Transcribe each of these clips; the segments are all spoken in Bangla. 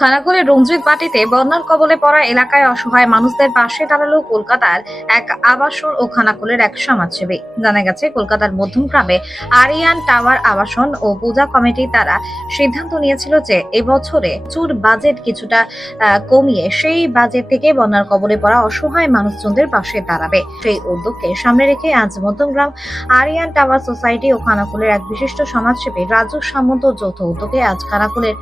খানাকুলের রঞ্জিত বাটিতে বন্যার কবলে পড়া এলাকায় অসহায় মানুষদের পাশে দাঁড়ালো কলকাতার এক আবাসন ও খানাকুলের এক সমাজসেবী। জানা গেছে, কলকাতার মধ্যমগ্রামে আরিয়ান টাওয়ার আবাসন ও পূজা কমিটি তারা সিদ্ধান্ত নিয়েছিল যে এবছরে চুর বাজেট কিছুটা কমিয়ে সেই বাজেট থেকে বন্যার কবলে পড়া অসহায় মানুষজনদের পাশে দাঁড়াবে। সেই উদ্যোগকে সামনে রেখে আজ মধ্যমগ্রাম আরিয়ান টাওয়ার সোসাইটি ও খানাকুলের এক বিশিষ্ট সমাজসেবী রাজু সামন্ত যৌথ উদ্যোগে আজ খানাকুলের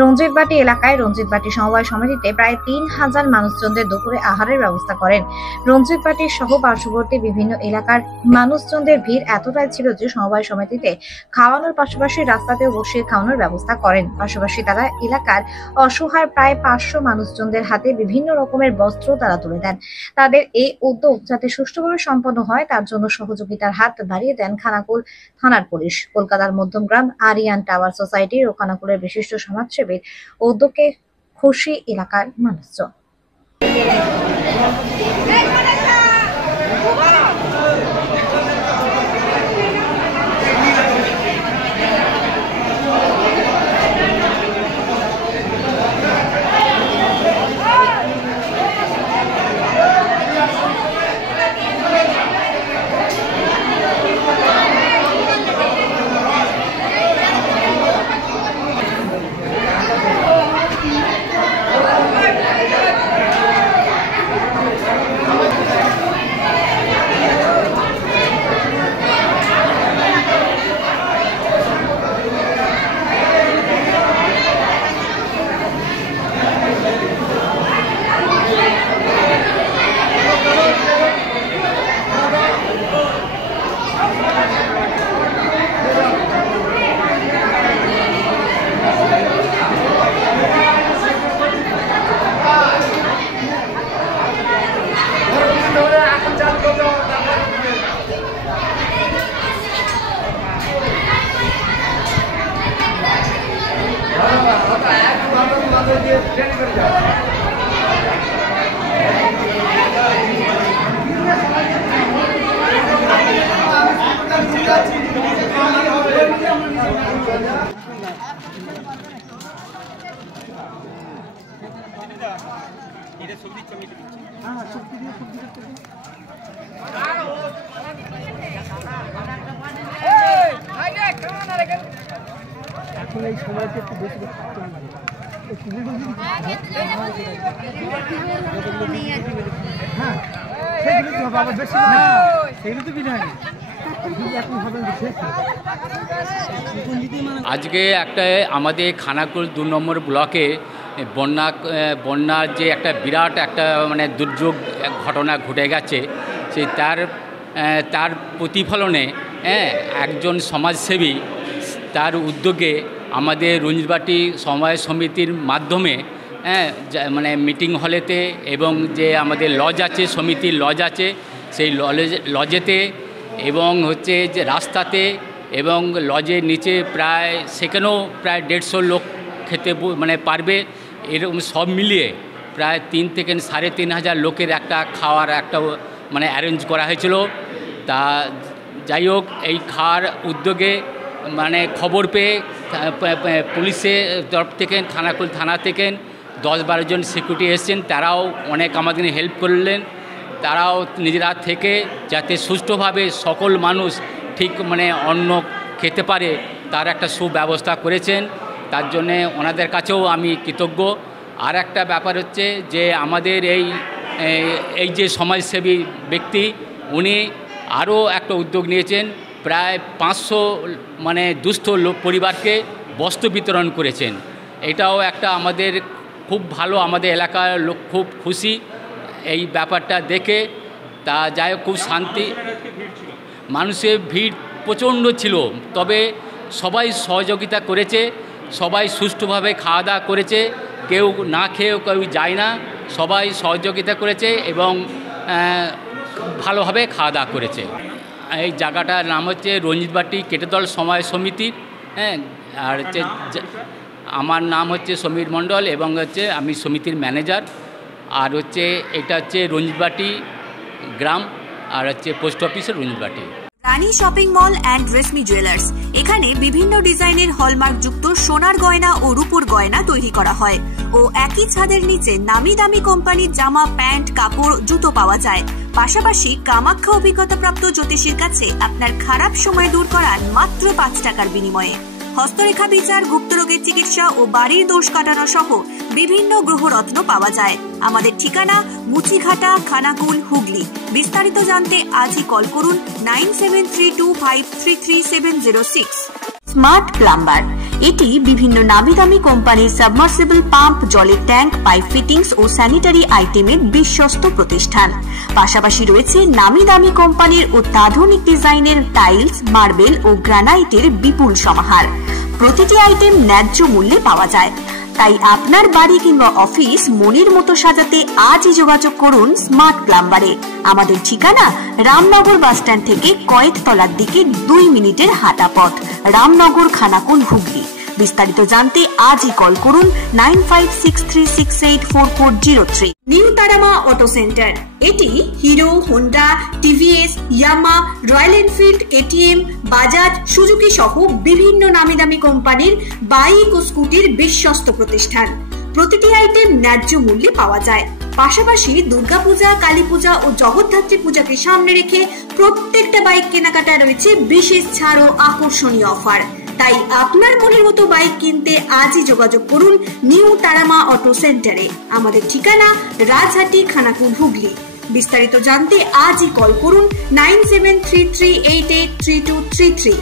রঞ্জিতবাটি এলাকায় রঞ্জিতবাটি সমবায় সমিতিতে প্রায় ৩,০০০ মানুষজনদের দুপুরে আহারের ব্যবস্থা করেন। রঞ্জিতবাটি সহ পার্শ্ববর্তী বিভিন্ন এলাকার মানুষজনদের ভিড় এতটাই ছিল যে সমবায় সমিতিতে খাওয়ানোর পাশাপাশি রাস্তাতেও বসিয়ে খাওয়ানোর ব্যবস্থা করেন। পাশাপাশি তারা এলাকার অসহায় প্রায় ৫০০ মানুষজনদের হাতে বিভিন্ন রকমের বস্ত্র তারা তুলে দেন। তাদের এই উদ্যোগ যাতে সুষ্ঠুভাবে সম্পন্ন হয় তার জন্য সহযোগিতার হাত বাড়িয়ে দেন খানাকুল থানার পুলিশ, কলকাতার মধ্যমগ্রাম আরিয়ান টাওয়ার সোসাইটির ও খানাকুলের বিশিষ্ট সমাজসেবীর উদ্যোগে খুশি এলাকার মানুষজন। এখন এই সময়টা একটু বেশি থাকতে হবে। হ্যাঁ, সেগুলো তো হবে, আবার বেশি সেগুলো তো বিনা আজকে একটা আমাদের খানাকুল ২ নম্বর ব্লকে বন্যার যে একটা বিরাট একটা মানে দুর্যোগ ঘটনা ঘটে গেছে, সেই তার প্রতিফলনে একজন সমাজসেবী তার উদ্যোগে আমাদের রঞ্জিতবাটি সমবায় সমিতির মাধ্যমে মানে মিটিং হলেতে এবং যে আমাদের লজ আছে, সমিতির লজ আছে, সেই লজেতে এবং হচ্ছে যে রাস্তাতে এবং লজের নিচে প্রায় সেখানেও প্রায় ১৫০ লোক খেতে মানে পারবে, এরকম সব মিলিয়ে প্রায় ৩ থেকে ৩,৫০০ লোকের একটা খাওয়ার একটা মানে অ্যারেঞ্জ করা হয়েছিল। তা যাই হোক, এই খাওয়ার উদ্যোগে মানে খবর পেয়ে পুলিশের তরফ থেকে খানাকুল থানা থেকে ১০-১২ জন সিকিউরিটি এসছেন, তারাও অনেক আমাদের হেল্প করলেন। তারাও নিজেরা থেকে যাতে সুষ্ঠুভাবে সকল মানুষ ঠিক মানে অন্ন খেতে পারে তার একটা সুব্যবস্থা করেছেন, তার জন্যে ওনাদের কাছেও আমি কৃতজ্ঞ। আর একটা ব্যাপার হচ্ছে যে আমাদের এই যে সমাজসেবী ব্যক্তি উনি আরও একটা উদ্যোগ নিয়েছেন, প্রায় ৫০০ মানে দুস্থ পরিবারকে বস্ত্র বিতরণ করেছেন। এটাও একটা আমাদের খুব ভালো, আমাদের এলাকার লোক খুব খুশি এই ব্যাপারটা দেখে। তা যাই হোক, খুব শান্তি, মানুষের ভিড় প্রচণ্ড ছিল, তবে সবাই সহযোগিতা করেছে, সবাই সুষ্ঠুভাবে খাওয়া দাওয়া করেছে, কেউ না খেয়েও কেউ যায় না, সবাই সহযোগিতা করেছে এবং ভালোভাবে খাওয়া দাওয়া করেছে। এই জায়গাটার নাম হচ্ছে রঞ্জিতবাটি কেটেদল সমবায় সমিতি। আর হচ্ছে আমার নাম হচ্ছে সমীর মণ্ডল এবং হচ্ছে আমি সমিতির ম্যানেজার। আর হচ্ছে এটা হচ্ছে রঞ্জিতবাটি গ্রাম আর হচ্ছে পোস্ট অফিসের Ranjitbati. Rani shopping mall and Reshmi jewellers. এখানে বিভিন্ন ডিজাইনের হলমার্ক যুক্ত সোনার গয়না ও রূপোর গয়না তৈরি করা হয় ও একই ছাদের নিচে নামি দামি কোম্পানির জামা, প্যান্ট, কাপড়, জুতো পাওয়া যায়। পাশাপাশি কামাখ্যা অভিজ্ঞতাপ্রাপ্ত জ্যোতিষীর কাছে আপনার খারাপ সময় দূর করান মাত্র 5 টাকার বিনিময়ে। হস্তরেখা বিচার, গুপ্তরোগের চিকিৎসা ও বাড়ির দোষ কাটানো সহ বিভিন্ন গ্রহরত্ন পাওয়া যায়। আমাদের ঠিকানা মুচিঘাটা, খানাকুল, হুগলি। বিস্তারিত জানতে আজই কল করুন 9732533706। স্মার্ট প্লাম্বার, এটি বিভিন্ন নামি দামি কোম্পানির সাবমার্সিবল পাম্প, জলের ট্যাঙ্ক, পাইপ ফিটিংস ও স্যানিটারি আইটেমের বিশ্বস্ত প্রতিষ্ঠান। পাশাপাশি রয়েছে নামি দামি কোম্পানির অত্যাধুনিক ডিজাইনের টাইলস, মার্বেল ও গ্রানাইটের বিপুল সমাহার। প্রতিটি আইটেম ন্যায্য মূল্যে পাওয়া যায়। তাই আপনার বাড়ি কিংবা অফিস মনের মতো সাজাতে আজই যোগাযোগ করুন স্মার্ট প্লাম্বারে। আমাদের ঠিকানা রামনগর বাসস্ট্যান্ড থেকে কয়েকতলার দিকে 2 মিনিটের হাঁটা পথ, রামনগর, খানাকুল, হুগলি। বিস্তারিত জানতে আজই কল করুন 9563684403। নিউ তারামা অটো সেন্টার, এটি Hero, Honda, TVS, Yamaha, Royal Enfield, KTM, Bajaj, Suzuki সহ বিভিন্ন নামি দামি কোম্পানির বাইক ও স্কুটির বিশ্বস্ত প্রতিষ্ঠান। প্রতিটি আইটেম ন্যায্য মূল্যে পাওয়া যায়। পাশাপাশি দুর্গাপূজা, কালী পূজা ও জগদ্ধাত্রী পূজাকে সামনে রেখে প্রত্যেকটা বাইক কেনাকাটা রয়েছে বিশেষ ছাড় ও আকর্ষণীয় অফার। তাই আপনার মনের মতো বাইক কিনতে আজই যোগাযোগ করুন নিউ তারামা অটো সেন্টারে। আমাদের ঠিকানা রাজহাটি, খানাকুল, হুগলি। বিস্তারিত জানতে আজই কল করুন 9733883233।